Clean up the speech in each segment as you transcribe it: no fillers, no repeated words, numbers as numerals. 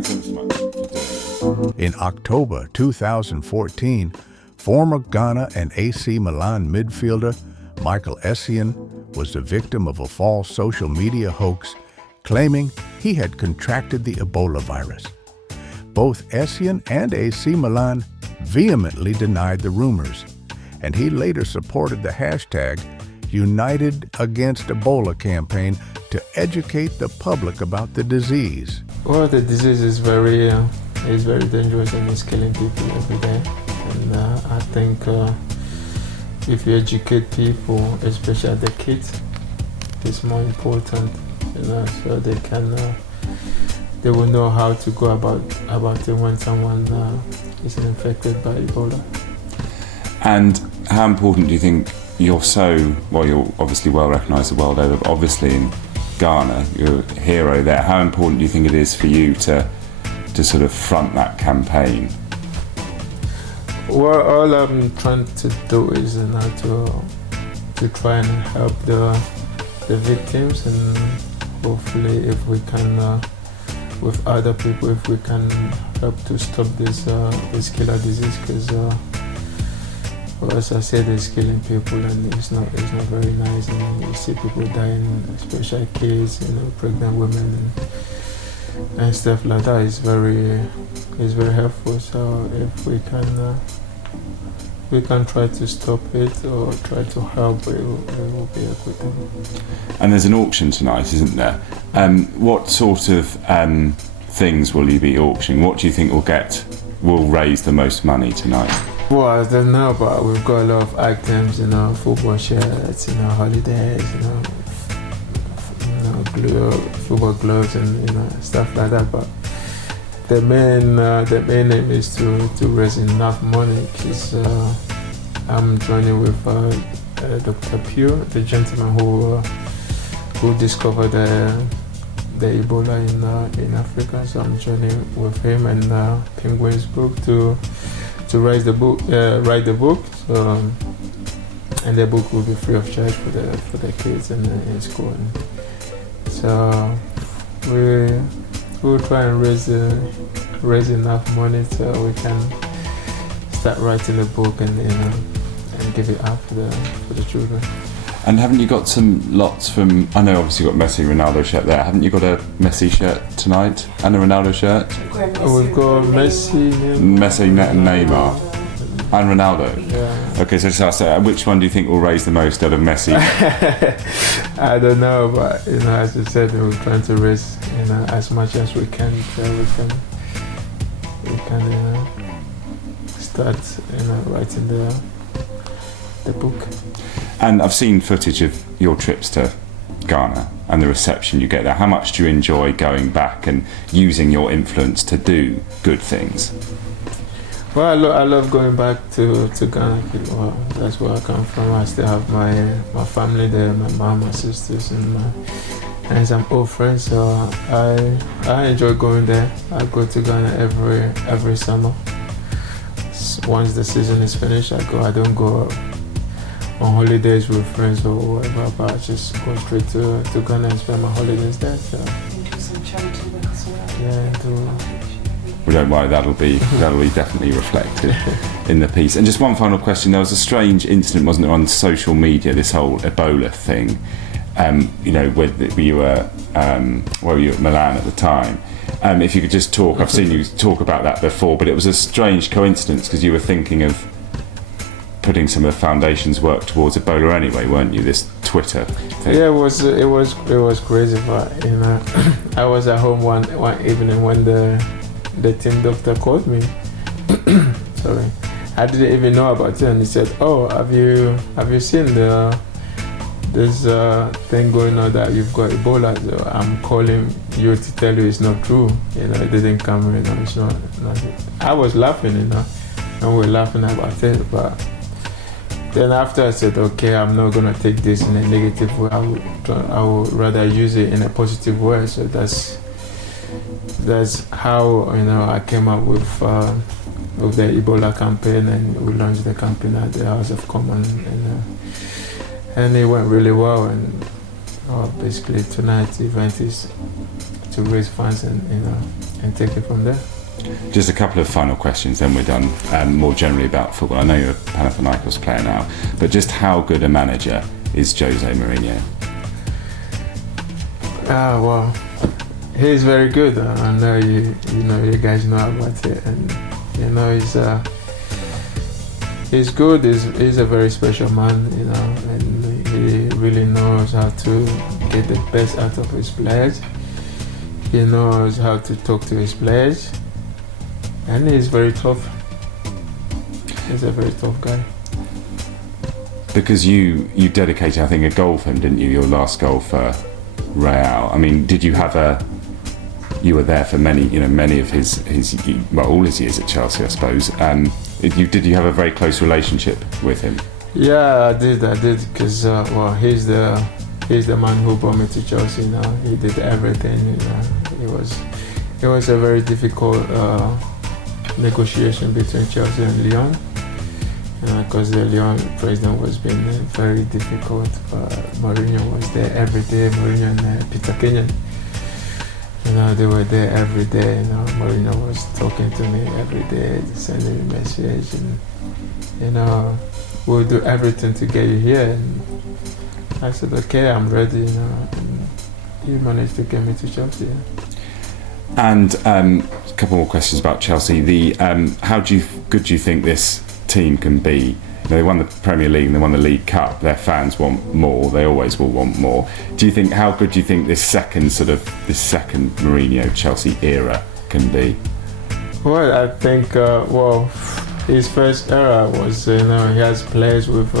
thanks so much for doing it. In October 2014, former Ghana and AC Milan midfielder Michael Essien was the victim of a false social media hoax claiming he had contracted the Ebola virus. Both Essien and AC Milan vehemently denied the rumors, and he later supported the hashtag United Against Ebola campaign to educate the public about the disease. Well, the disease is very dangerous and it's killing people every day. And I think if you educate people, especially the kids, it's more important, so they will know how to go about it when someone is infected by Ebola. And how important do you think you're obviously well recognised the world over, but obviously in Ghana, you're a hero there. How important do you think it is for you to sort of front that campaign? Well, all I'm trying to do is to try and help the victims, and hopefully if we can, with other people, if we can help to stop this killer disease, because as I said, it's killing people and it's not very nice, and you see people dying, especially kids, pregnant women and stuff like that. It's very helpful. So if we can try to stop it or try to help, it will be a good thing. And there's an auction tonight, isn't there? What sort of things will you be auctioning? What do you think will raise the most money tonight? Well, I don't know, but we've got a lot of items, football shirts, holidays, football gloves and stuff like that. But the main aim is to raise enough money, because I'm joining with Dr. Pugh, the gentleman who discovered the Ebola in Africa. So I'm joining with him and Penguin's book to write the book. So, and the book will be free of charge for the kids in school. So we'll try and raise enough money so we can start writing the book and give it out for the children. And haven't you got some lots from? I know obviously you've got Messi, Ronaldo shirt there. Haven't you got a Messi shirt tonight and a Ronaldo shirt? We've got Messi, Neymar, and Ronaldo. Yeah. Okay, so which one do you think will raise the most out of Messi? I don't know, but as you said, we're trying to raise as much as we can, so we can start writing the book. And I've seen footage of your trips to Ghana and the reception you get there. How much do you enjoy going back and using your influence to do good things? Well, I love going back to Ghana. Well, that's where I come from. I still have my family there, my mom, my sisters, and some old friends. So I enjoy going there. I go to Ghana every summer. Once the season is finished, I go. I don't go on holidays with friends or whatever, but I just go straight to Ghana and spend my holidays there. So. And do some charity work as well. Yeah, Well, don't worry, that'll be definitely reflected in the piece. And just one final question: there was a strange incident, wasn't there, on social media? This whole Ebola thing. Where you were at Milan at the time. If you could just talk, I've seen you talk about that before, but it was a strange coincidence because you were thinking of putting some of the foundation's work towards Ebola anyway, weren't you? This Twitter thing. Yeah, it was crazy, but I was at home one evening when the team doctor called me. Sorry, I didn't even know about it, and he said, "Oh, have you seen this thing going on that you've got Ebola? So I'm calling you to tell you it's not true. It didn't come. It's not." I was laughing, and we were laughing about it, but. Then after I said, okay, I'm not gonna take this in a negative way. I would rather use it in a positive way. So that's how I came up with the Ebola campaign, and we launched the campaign at the House of Commons, and it went really well. And basically tonight's event is to raise funds and and take it from there. Just a couple of final questions, then we're done. More generally about football. I know you're a Panathinaikos player now, but just how good a manager is Jose Mourinho? Well, he's very good. I know you guys know about it, and he's good. He's a very special man, and he really knows how to get the best out of his players. He knows how to talk to his players, and he's very tough. He's a very tough guy. Because you dedicated, I think, a goal for him, didn't you? Your last goal for Real. I mean, did you have you were there for many of his all his years at Chelsea, I suppose. Did you have a very close relationship with him? Yeah, I did, because he's the man who brought me to Chelsea. He did everything. It was a very difficult negotiation between Chelsea and Lyon, because the Lyon president was being very difficult. But Mourinho was there every day. Mourinho and Peter Kenyon, they were there every day. Mourinho was talking to me every day, sending me a message, and we'll do everything to get you here. And I said, okay, I'm ready. And he managed to get me to Chelsea. And a couple more questions about Chelsea. How good do you think this team can be? They won the Premier League and they won the League Cup. Their fans want more. They always will want more. How good do you think this second Mourinho Chelsea era can be? Well, I think his first era was he has players with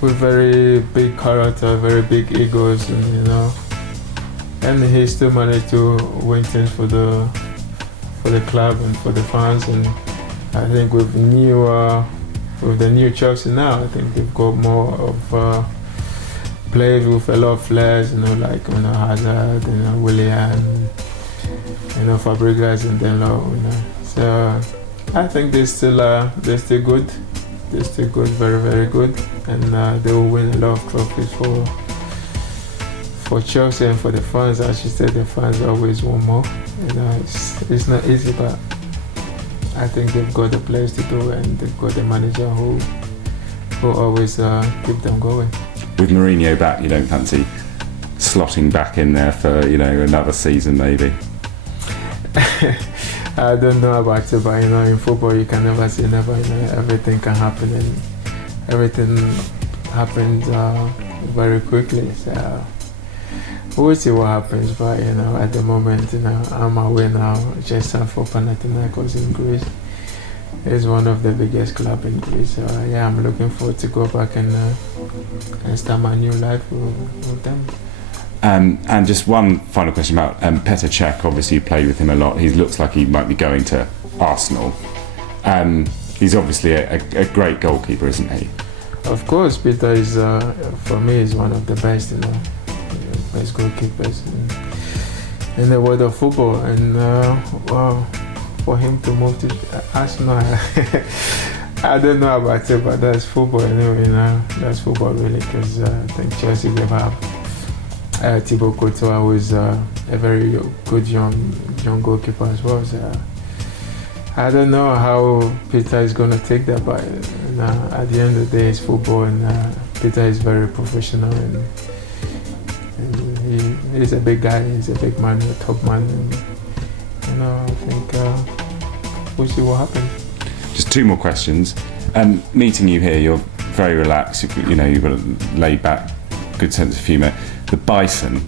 very big character, very big egos, and he still managed to win things for the club and for the fans. And I think with the new Chelsea now, I think they've got more of players with a lot of flares, like Hazard, Willian, Fabregas, and Denlo. So I think they're still good. They're still good, very, very good, and they will win a lot of trophies for Chelsea and for the fans. As you said, the fans always want more. It's not easy, but I think they've got the players to do it, and they've got the manager who always keep them going. With Mourinho back, you don't fancy slotting back in there for another season maybe? I don't know about it, but in football you can never say never. Everything can happen, and everything happens very quickly. So we'll see what happens. But at the moment, I'm away now. Just for Panathinaikos in Greece. It's one of the biggest clubs in Greece. So I'm looking forward to go back and start my new life with them. And just one final question about Petr Cech. Obviously, you played with him a lot. He looks like he might be going to Arsenal. He's obviously a great goalkeeper, isn't he? Of course, Peter is, for me, is one of the best, best goalkeepers in the world of football. And for him to move to Arsenal, I don't know about it, but that's football anyway. That's football really, because I think Chelsea they have Thibaut Courtois, who is a very good young goalkeeper as well. So I don't know how Peter is going to take that, but at the end of the day, it's football, and Peter is very professional, and he's a big guy. He's a big man, a top man. And, I think we'll see what happens. Just two more questions. Meeting you here, you're very relaxed. You've got a laid back, good sense of humour. The bison.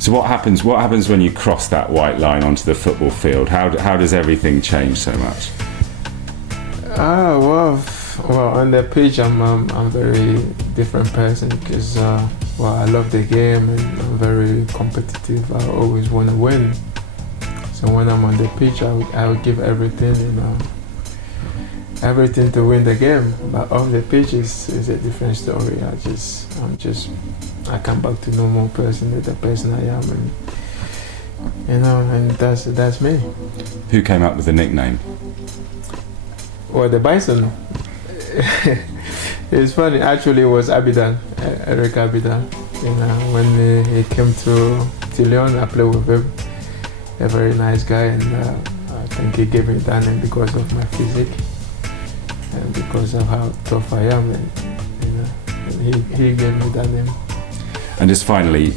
So what happens when you cross that white line onto the football field? How does everything change so much? Well, on the pitch I'm a very different person, because I love the game and I'm very competitive. I always want to win. So when I'm on the pitch, I would give everything, everything to win the game. But off the pitch is a different story. I come back to normal person, the person I am, and that's me. Who came up with the nickname? Well, the bison. It's funny. Actually, it was Abidan, Eric Abidan. When he came to till Leon, I play with him. A very nice guy, and I think he gave me that name because of my physique and because of how tough I am, and he gave me that name. And just finally,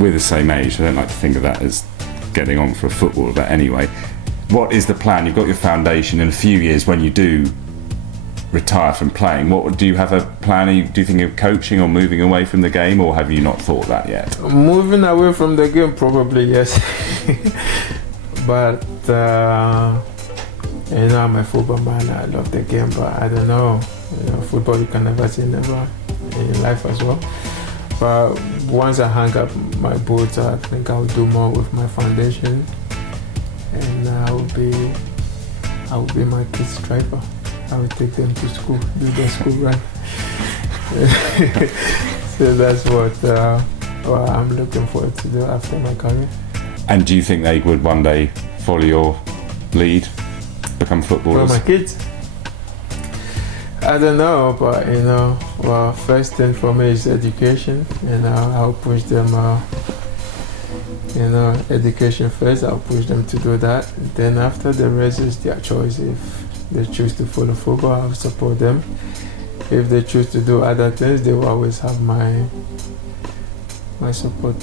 we're the same age. I don't like to think of that as getting on for a football, but anyway, what is the plan? You've got your foundation. In a few years, when you do retire from playing, what do you have a plan? Do you think of coaching or moving away from the game, or have you not thought that yet? Moving away from the game, probably yes. But I'm a football man. I love the game, but I don't know. Football, you can never say never in life as well. But once I hang up my boots, I think I'll do more with my foundation, and I will be my kids' driver. I will take them to school, do their school run. So that's what I'm looking forward to do after my career. And do you think they would one day follow your lead, become footballers? For my kids? I don't know, but well, first thing for me is education, and I'll push them. Education first. I'll push them to do that. Then after, the rest is their choice. If they choose to follow football, I'll support them. If they choose to do other things, they will always have my support.